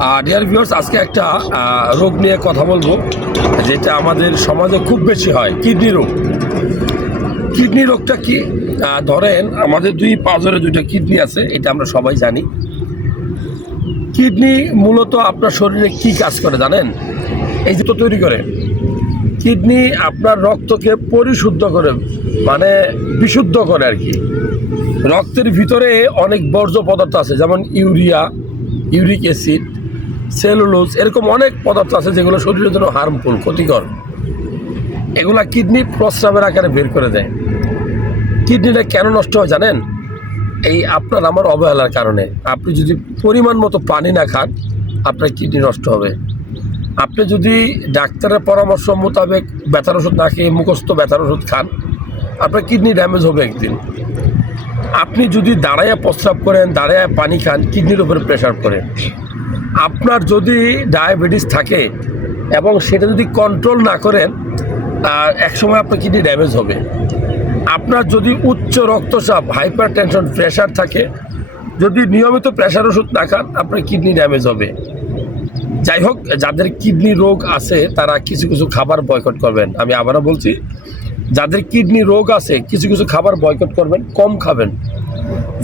Dear viewers, আজকে একটা রোগ নিয়ে কথা বলবো, যেটা আমাদের সমাজে খুব বেশি হয়, কিডনি রোগ। কিডনি রোগটা কি? ধরেন আমাদের দুই পাঁজরে দুইটা কিডনি আছে, এটা আমরা সবাই জানি। কিডনি মূলত আপনার শরীরে কি কাজ করে জানেন? এই যে তো তৈরি করে কিডনি আপনার রক্তকে পরিশুদ্ধ করে, মানে বিশুদ্ধ করে আর কি। রক্তের ভিতরে অনেক বর্জ্য পদার্থ আছে, যেমন ইউরিয়া, ইউরিক অ্যাসিড, সেলুলোজ, এরকম অনেক পদার্থ আছে যেগুলো শরীরের জন্য হার্মফুল, ক্ষতিকর। এগুলা কিডনি প্রস্রাবের আকারে বের করে দেয়। কিডনিটা কেন নষ্ট হয় জানেন? এই আপনার আমার অবহেলার কারণে। আপনি যদি পরিমাণ মতো পানি না খান, আপনার কিডনি নষ্ট হবে। আপনি যদি ডাক্তারের পরামর্শ মোতাবেক ব্যথার ওষুধ না খেয়ে মুখস্থ ব্যথার ওষুধ খান, আপনার কিডনি ড্যামেজ হবে একদিন। আপনি যদি দাঁড়াইয়া প্রস্রাব করেন, দাঁড়াইয়া পানি খান, কিডনির উপরে প্রেশার পড়ে। আপনার যদি ডায়াবেটিস থাকে এবং সেটা যদি কন্ট্রোল না করেন, একসময় আপনার কিডনি ড্যামেজ হবে। আপনার যদি উচ্চ রক্তচাপ, হাইপার টেনশন, প্রেশার থাকে, যদি নিয়মিত প্রেশার ওষুধ না খান, আপনার কিডনি ড্যামেজ হবে। যাই হোক, যাদের কিডনি রোগ আছে তারা কিছু কিছু খাবার বয়কট করবেন। আমি আবারও বলছি, যাদের কিডনি রোগ আছে কিছু কিছু খাবার বয়কট করবেন, কম খাবেন।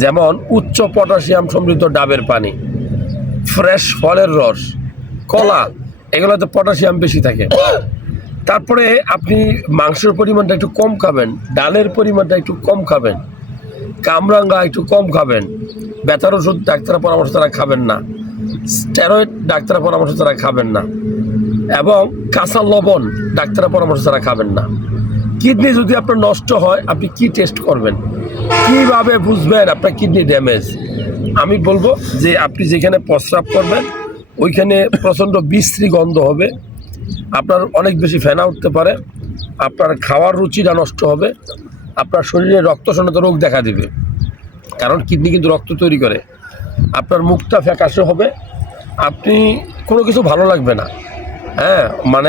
যেমন উচ্চ পটাশিয়াম সমৃদ্ধ ডাবের পানি, ফ্রেশ ফলের রস, কলা, এগুলোতে পটাশিয়াম বেশি থাকে। তারপরে আপনি মাংসের পরিমাণটা একটু কম খাবেন, ডালের পরিমাণটা একটু কম খাবেন, কামরাঙ্গা একটু কম খাবেন, ব্যথার ওষুধ ডাক্তারের পরামর্শ ছাড়া খাবেন না, স্টেরয়েড ডাক্তারের পরামর্শ ছাড়া খাবেন না, এবং কাঁচা লবণ ডাক্তারের পরামর্শ ছাড়া খাবেন না। কিডনি যদি আপনার নষ্ট হয়, আপনি কি টেস্ট করবেন? কিভাবে বুঝবেন আপনার কিডনি ড্যামেজ? আমি বলবো যে আপনি যেখানে প্রস্রাব করবেন ওইখানে প্রচণ্ড বিশ্রী গন্ধ হবে, আপনার অনেক বেশি ফেনা উঠতে পারে, আপনার খাওয়ার রুচিটা নষ্ট হবে, আপনার শরীরে রক্তশূন্যতা রোগ দেখা দিবে। কারণ কিডনি কিন্তু রক্ত তৈরি করে। আপনার মুখটা ফ্যাকাশে হবে, আপনি কোনো কিছু ভালো লাগবে না। হ্যাঁ, মানে